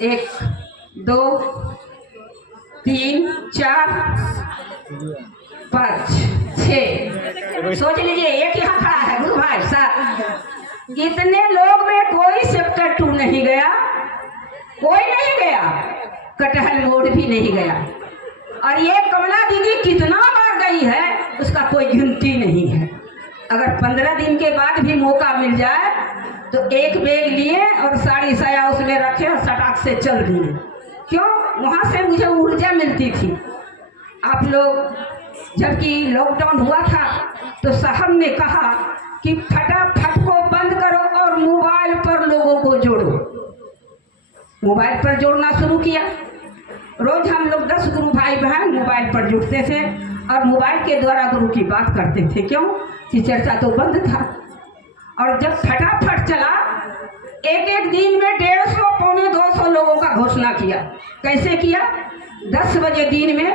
1 2 3 4 5 6 सोच लीजिए, एक यहाँ खड़ा है गुरु भाई साहब। इतने लोग में कोई सेक्टर 2 नहीं गया, कोई नहीं गया, कटहल मोड़ भी नहीं गया। और ये कमला दीदी कितना बार गई है उसका कोई गिनती नहीं है। अगर 15 दिन के बाद भी मौका मिल जाए तो एक बैग लिए और साड़ी साया उसमें रखे और सटाक से चल दिए। क्यों? वहाँ से मुझे ऊर्जा मिलती थी। आप लोग जबकि लॉकडाउन हुआ था तो साहब ने कहा कि फटाफट को बंद करो और मोबाइल पर लोगों को जोड़ो। मोबाइल पर जोड़ना शुरू किया। रोज हम लोग 10 गुरु भाई बहन मोबाइल पर जुड़ते थे और मोबाइल के द्वारा गुरु की बात करते थे। क्यों कि चर्चा तो बंद था। और जब फटाफट चला, एक दिन में 150 पौने 200 लोगों का घोषणा किया। कैसे किया? 10 बजे दिन में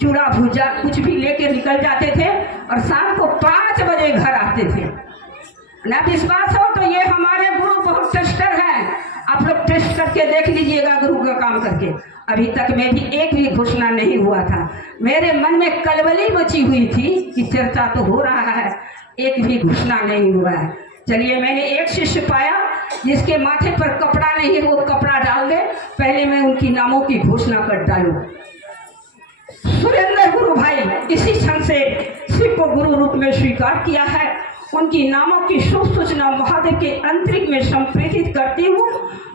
चूड़ा भुजा कुछ भी लेके निकल जाते थे और शाम को 5 बजे घर आते थे। ना विश्वास हो तो ये हमारे गुरु बहुत टेस्टर हैं, आप लोग टेस्ट करके देख लीजिएगा गुरु का काम करके। अभी तक में भी एक भी घोषणा नहीं हुआ था। मेरे मन में कलबली मची हुई थी कि चर्चा तो हो रहा है, एक भी घोषणा नहीं हुआ है। चलिए, मैंने एक शिष्य पाया जिसके माथे पर कपड़ा नहीं है, वो कपड़ा डाल दे, पहले मैं उनकी नामों की घोषणा कर डालूं। सुरेंद्र गुरु भाई इसी क्षण से शिव को गुरु रूप में स्वीकार किया है। उनकी नामों की शुभ सूचना महादेव के अंतरिक्ष में संप्रेषित करती हूँ।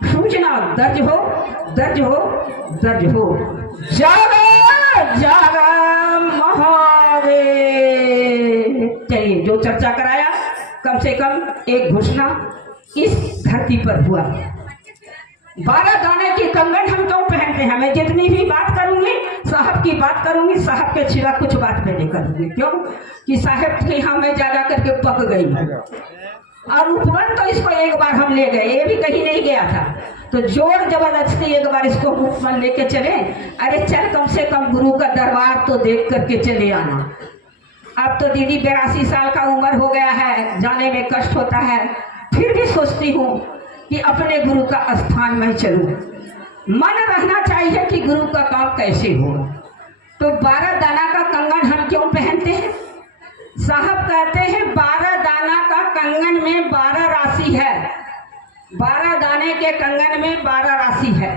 सूचना दर्ज हो, दर्ज हो, दर्ज हो। जागा जागा महादेव। चलिए, जो चर्चा कराया कम से कम एक घोषणा इस धरती पर हुआ। 12 दाने की कंगन हम क्यों पहनते हैं? मैं जितनी भी बात करूंगी साहब की बात करूंगी, साहब के सिवा कुछ बात मैं नहीं करूंगी। क्यों कि साहब के यहाँ मैं ज्यादा करके पक गई और उपवन तो इसको एक बार हम ले गए, ये भी कहीं नहीं गया था, तो जोर जबरदस्ती एक बार इसको उपवन लेके चले। अरे चल, कम से कम गुरु का दरबार तो देख करके चले आना। अब तो दीदी 82 साल का उम्र हो गया है, जाने में कष्ट होता है, फिर भी सोचती हूँ कि अपने गुरु का स्थान में चलूं। मन रहना चाहिए कि गुरु का काम कैसे होगा। तो 12 दाना का कंगन हम क्यों पहनते हैं? साहब कहते हैं 12 दाना का कंगन में 12 राशि है। 12 दाने के कंगन में 12 राशि है।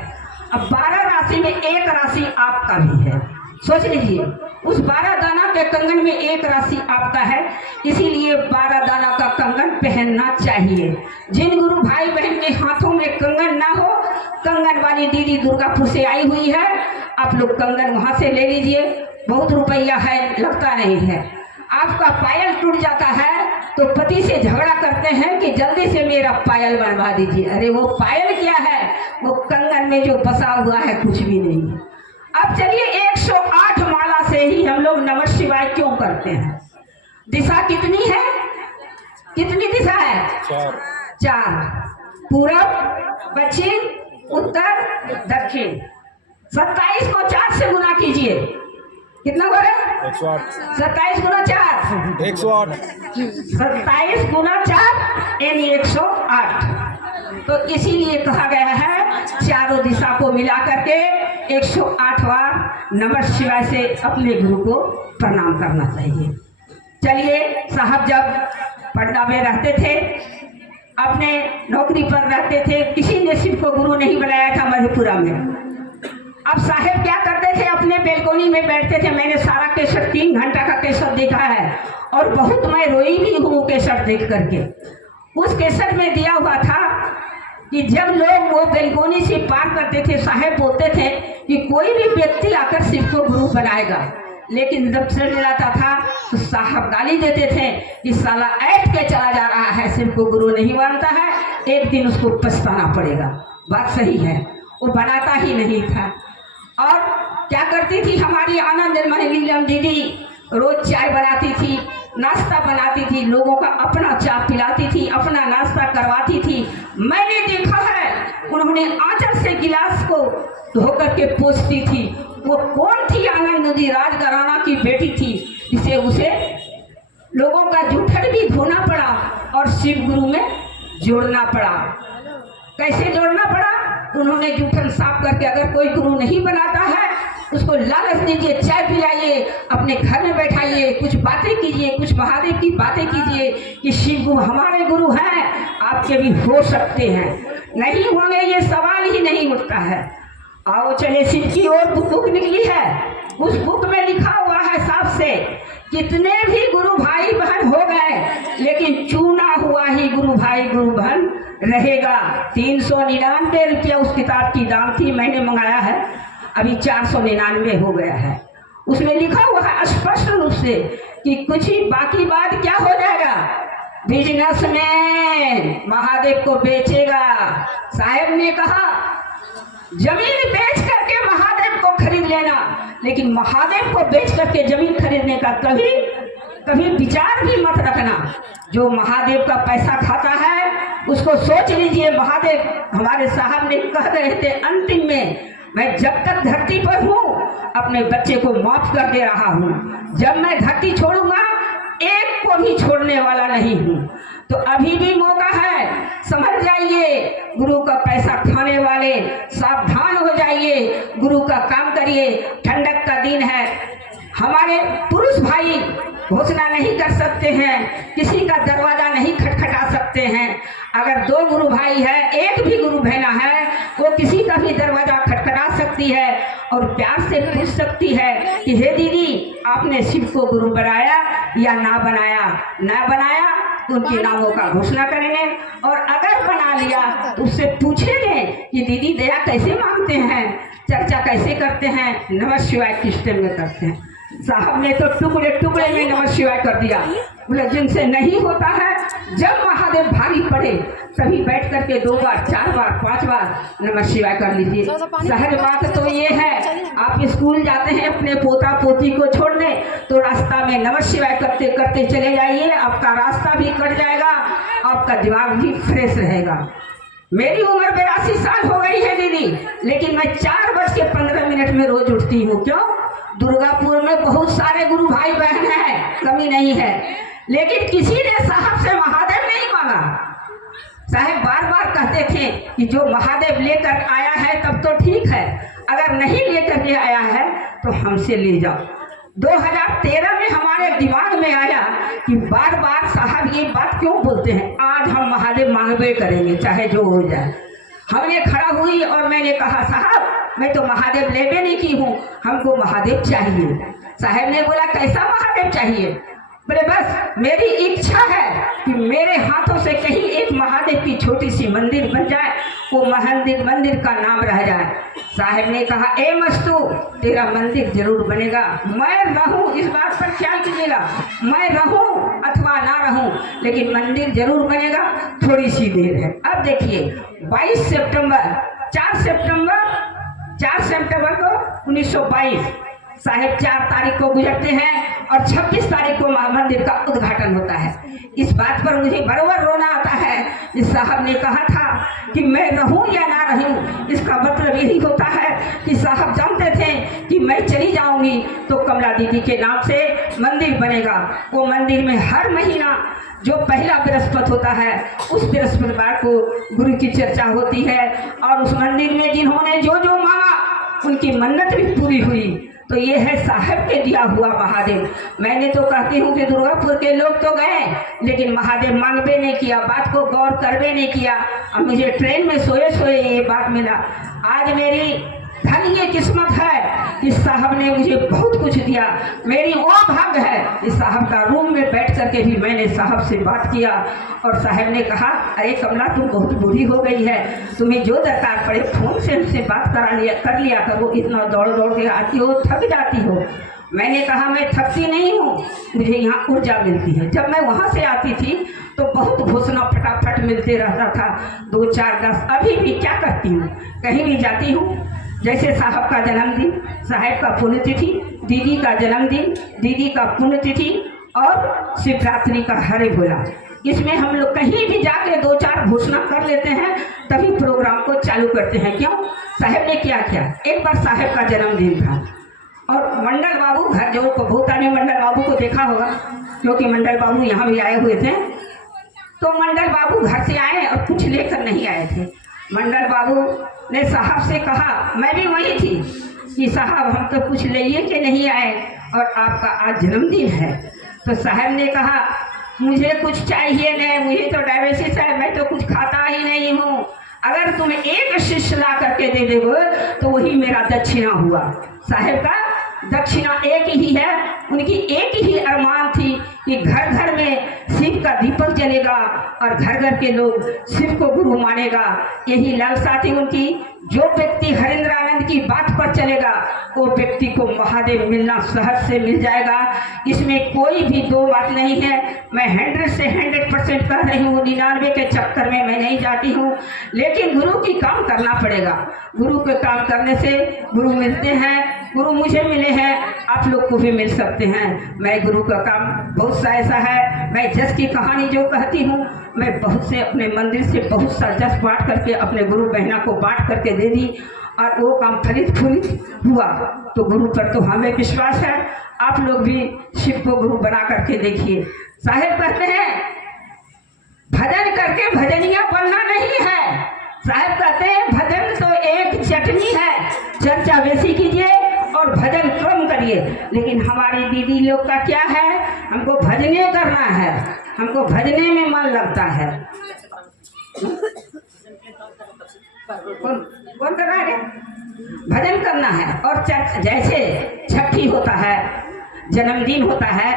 अब 12 राशि में एक राशि आपका भी है। सोच लीजिए, उस 12 दाना के कंगन में एक राशि आपका है, इसीलिए 12 दाना का कंगन पहनना चाहिए। जिन गुरु भाई बहन के हाथों में कंगन ना हो, कंगन वाली दीदी दुर्गापुर से आई हुई है, आप लोग कंगन वहां से ले लीजिए। बहुत रुपया है, लगता नहीं है। आपका पायल टूट जाता है तो पति से झगड़ा करते हैं कि जल्दी से मेरा पायल बनवा दीजिए। अरे वो पायल क्या है, वो कंगन में जो बसा हुआ है कुछ भी नहीं। अब चलिए, 108 माला से ही हम लोग नमः शिवाय क्यों करते हैं? दिशा कितनी है? कितनी दिशा है? 4। पूरब, पश्चिम, उत्तर, दक्षिण। 27 को 4 से गुना कीजिए, कितना हो रहा है? 108। 27 गुना 4 108। 27 गुना 4 यानी 108। तो इसीलिए कहा गया है चारों दिशा को मिला करके 108 बार नमः शिवाय से अपने गुरु को प्रणाम करना चाहिए। चलिए, साहब जब पटना में रहते थे, अपने नौकरी पर रहते थे, किसी ने शिव को गुरु नहीं बनाया था मधेपुरा में। अब साहेब क्या करते थे? अपने बेलकोनी में बैठते थे। मैंने सारा केसर 3 घंटा का केसर देखा है और बहुत मैं रोई भी हूँ केसर देख करके। उस केसर में दिया हुआ था कि जब लोग वो बेलकोनी से पार करते थे, साहेब बोलते थे कि कोई भी व्यक्ति आकर शिव को गुरु बनाएगा, लेकिन जब चल जाता था तो साहब गाली देते थे कि साला ऐठ के चला जा रहा है, शिव को गुरु नहीं मानता है, एक दिन उसको पछताना पड़ेगा। बात सही है, वो बनाता ही नहीं था। और क्या करती थी हमारी आनंद नीलम दीदी? रोज चाय बनाती थी, नाश्ता बनाती थी, लोगों का अपना चाय पिलाती थी, अपना नाश्ता करवाती थी। मैंने देखा है उन्होंने आंचल से गिलास को धोकर के पोंछती थी। वो कौन थी? आनंद नदी राजघराना की बेटी थी, जिसे उसे लोगों का जूठन भी धोना पड़ा और शिव गुरु में जोड़ना पड़ा। कैसे जोड़ना पड़ा? उन्होंने जूठन साफ करके, अगर कोई गुरु नहीं बनाता है उसको लालच दीजिए, चाय पिलाइए, अपने घर में बैठाइए, कुछ बातें कीजिए, कुछ महादेव की बातें कीजिए कि शिव गुरु हमारे गुरु हैं, आपके भी हो सकते हैं, नहीं होंगे ये सवाल ही नहीं उठता है। आओ चले शिव की ओर। बुक निकली है, उस बुक में लिखा हुआ है साफ से, कितने भी गुरु भाई बहन हो गए लेकिन चुना हुआ ही गुरु भाई गुरु बहन रहेगा। 399 रुपया उस किताब की दाम थी, मैंने मंगाया है, अभी 499 हो गया है। उसमें लिखा हुआ है स्पष्ट रूप से कि कुछ ही बाकी बात क्या हो जाएगा, बिजनेस में महादेव को बेचेगा। साहब ने कहा जमीन बेच करके महादेव को खरीद लेना, लेकिन महादेव को बेच करके जमीन खरीदने का कभी कभी विचार भी मत रखना। जो महादेव का पैसा खाता है उसको सोच लीजिए। महादेव हमारे साहब ने कह रहे थे अंतिम में, मैं जब तक धरती पर हूँ अपने बच्चे को माफ कर दे रहा हूँ, जब मैं धरती छोड़ूंगा एक को भी छोड़ने वाला नहीं हूँ। तो अभी भी मौका है, समझ जाइए। गुरु का पैसा खाने वाले सावधान हो जाइए, गुरु का काम करिए। ठंडक का दिन है, हमारे पुरुष भाई घोषणा नहीं कर सकते हैं, किसी का दरवाजा नहीं खटखटा सकते हैं। अगर 2 गुरु भाई है, एक भी गुरु बहना है, वो किसी का भी दरवाजा खटखटा सकती है और प्यार से पूछ सकती है कि हे दीदी आपने शिव को गुरु बनाया या ना बनाया। ना बनाया तो उनके नामों का घोषणा करेंगे, और अगर बना लिया तो उससे पूछेंगे कि दीदी दया कैसे मांगते हैं, चर्चा कैसे करते हैं, नमः शिवाय किस टाइम में करते हैं। साहब ने तो टुकड़े टुकड़े में नमः शिवाय कर दिया। बोले जिनसे नहीं होता है, जब महादेव भारी पड़े तभी बैठ करके 2 बार 4 बार 5 बार नमः शिवाय कर लीजिए। सहज बात तो ये है, आप स्कूल जाते हैं अपने पोता पोती को छोड़ने, तो रास्ता में नमः शिवाय करते करते चले जाइए, आपका रास्ता भी कट जाएगा, आपका दिमाग भी फ्रेश रहेगा। मेरी उम्र 82 साल हो गई है दीदी, लेकिन मैं 4:15 में रोज उठती हूँ। क्यों? दुर्गापुर में बहुत सारे गुरु भाई बहन हैं, कमी नहीं है, लेकिन किसी ने साहब से महादेव नहीं मांगा। साहब बार बार कहते थे कि जो महादेव लेकर आया है तब तो ठीक है, अगर नहीं लेकर के आया है तो हमसे ले जाओ। 2013 में हमारे दिमाग में आया कि बार बार साहब ये बात क्यों बोलते हैं, आज हम महादेव मांगबे करेंगे चाहे जो हो जाए। हमने खड़ा हुई और मैंने कहा साहब मैं तो महादेव लेबे नहीं की हूँ, हमको महादेव चाहिए। साहब ने बोला कैसा महादेव चाहिए? बोले बस मेरी इच्छा है कि मेरे हाथों से कहीं एक महादेव की छोटी सी मंदिर बन जाए, वो मंदिर का नाम रह जाए। साहब ने कहा ए मस्तू तेरा मंदिर जरूर बनेगा, मैं रहूं इस बात पर ख्याल कीजिएगा, मैं रहूं अथवा ना रहूं लेकिन मंदिर जरूर बनेगा, थोड़ी सी देर है। अब देखिए 22 सितंबर 4 सितंबर को 1922 साहब 4 तारीख को गुजरते हैं और 26 तारीख को मंदिर का उद्घाटन होता है। इस बात पर मुझे बराबर रोना आता है। इस साहब ने कहा था कि मैं रहूं या ना रहूं, इसका मतलब यही होता है कि साहब जानते थे कि मैं चली जाऊंगी तो कमला दीदी के नाम से मंदिर बनेगा। वो मंदिर में हर महीना जो पहला बृहस्पति होता है उस बृहस्पतिवार को गुरु की चर्चा होती है, और उस मंदिर में जिन्होंने जो जो मांगा उनकी मन्नत भी पूरी हुई। तो ये है साहब के दिया हुआ महादेव। मैंने तो कहती हूँ कि दुर्गापुर के लोग तो गए लेकिन महादेव मांगबे नहीं किया, बात को गौर करबे नहीं किया। अब मुझे ट्रेन में सोए सोए ये बात मिला। आज मेरी धन ये किस्मत है कि साहब ने मुझे बहुत कुछ दिया। मेरी वो भाग्य है कि साहब का रूम में बैठ करके भी मैंने साहब से बात किया और साहब ने कहा अरे कमला तुम बहुत बूढ़ी हो गई है, तुम्हें जो दरकार पड़े फोन से हमसे बात कर लिया करो, इतना दौड़ दौड़ के आती हो थक जाती हो। मैंने कहा मैं थकती नहीं हूँ, मुझे यहाँ ऊर्जा मिलती है। जब मैं वहाँ से आती थी तो बहुत घोषणा फटाफट मिलते रहता था, 2 4 10। अभी भी क्या करती हूँ, कहीं भी जाती हूँ, जैसे साहब का जन्मदिन, साहब का पुण्यतिथि, दीदी का जन्मदिन, दीदी का पुण्यतिथि और शिवरात्रि का हरे भोला, इसमें हम लोग कहीं भी जाके 2 4 घोषणा कर लेते हैं तभी प्रोग्राम को चालू करते हैं। क्यों? साहब ने क्या किया, एक बार साहब का जन्मदिन था और मंडल बाबू घर, जो बहुता ने मंडल बाबू को देखा होगा क्योंकि मंडल बाबू यहाँ भी आए हुए थे, तो मंडल बाबू घर से आए और कुछ लेकर नहीं आए थे। मंडल बाबू ने साहब से कहा, मैं भी वही थी कि साहब हम तो कुछ लिए के नहीं आए और आपका आज जन्मदिन है। तो साहब ने कहा मुझे कुछ चाहिए नहीं, मुझे तो डायबिटीज है, मैं तो कुछ खाता ही नहीं हूँ। अगर तुम एक शिष्य ला करके दे दोगे तो वही मेरा दक्षिणा हुआ। साहब का दक्षिणा एक ही है, उनकी एक ही अरमान थी कि घर घर में शिव का दीपक जलेगा और घर घर के लोग शिव को गुरु मानेगा। यही लालसा थी उनकी। जो व्यक्ति हरेंद्र आनंद की बात पर चलेगा वो व्यक्ति को महादेव मिलना सहज से मिल जाएगा। इसमें कोई भी दो बात नहीं है। मैं 100 से 100% कह रही हूँ, 99 के चक्कर में मैं नहीं जाती हूँ, लेकिन गुरु की काम करना पड़ेगा। गुरु के काम करने से गुरु मिलते हैं। गुरु मुझे मिले हैं, आप लोग को भी मिल सकते हैं। मैं गुरु का काम बहुत सा ऐसा है, मैं जस की कहानी जो कहती हूँ, मैं बहुत से अपने मंदिर से बहुत सा जस बांट करके अपने गुरु बहना को बांट करके दे दी और वो काम फलित फूलित हुआ। तो गुरु पर तो हमें विश्वास है। आप लोग भी शिव को गुरु बना करके देखिए। साहेब कहते हैं भजन करके भजनिया बनना नहीं है। साहेब कहते हैं भजन तो एक चटनी है, चर्चा बेसी कीजिए और भजन कम करिए। लेकिन हमारी दीदी लोग का क्या है, हमको भजने करना है, हमको भजने में मन लगता है। कौन कर रहा है? भजन करना है। और जैसे छठी होता है, जन्मदिन होता है,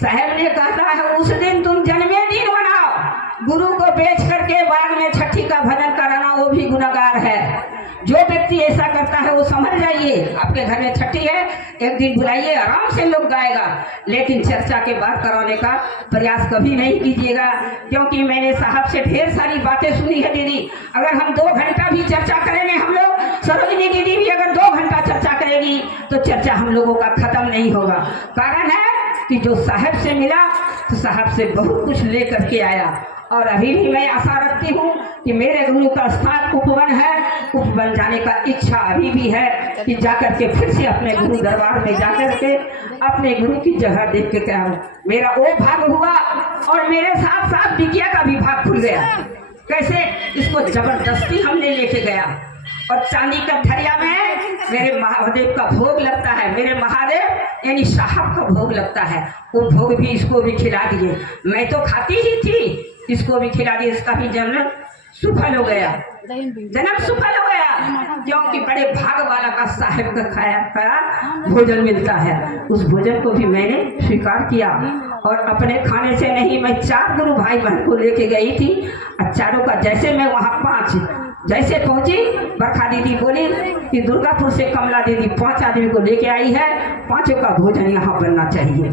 साहब ने कहता है उस दिन तुम जन्मदिन मनाओ। गुरु को बेच करके बाद में छठी का भजन कराना वो भी गुनहगार है। जो व्यक्ति ऐसा करता है वो समझ जाइए, आपके घर में छठी है, एक दिन बुलाइए, आराम से लोग गाएगा, लेकिन चर्चा के बाद कराने का प्रयास कभी नहीं कीजिएगा। क्योंकि मैंने साहब से ढेर सारी बातें सुनी है दीदी। अगर हम 2 घंटा भी चर्चा करेंगे, हम लोग सरोजिनी दीदी भी अगर 2 घंटा चर्चा करेगी तो चर्चा हम लोगों का खत्म नहीं होगा। कारण है कि जो साहब से मिला तो साहब से बहुत कुछ लेकर के आया। और अभी भी मैं आशा रखती हूँ कि मेरे गुरु का स्थान उपवन है, उपवन जाने का इच्छा अभी भी है कि जाकर के फिर से अपने गुरु दरबार में जाकर के अपने गुरु की जगह देख के क्या हो। मेरा वो भाग हुआ और मेरे साथ साथ बिटिया का भी भाग खुल गया। कैसे? इसको जबरदस्ती हमने लेके गया और चांदी का थरिया में मेरे महादेव का भोग लगता है, मेरे महादेव यानी साहब का भोग लगता है। वो भोग भी इसको भी खिला दिए। मैं तो खाती ही थी, इसको भी खिला दिए। इसका भी जन्म सफल हो गया, जन्म सफल हो गया। क्योंकि बड़े भाग वाला का साहेब का खाया भोजन मिलता है। उस भोजन को भी मैंने स्वीकार किया और अपने खाने से नहीं, मैं 4 गुरु भाई बहन को लेके गई थी और चारों का जैसे मैं वहाँ 5 जैसे पहुंची, बरखा दीदी बोली कि दुर्गापुर से कमला दीदी 5 आदमी को लेके आई है, 5 का भोजन यहाँ बनना चाहिए।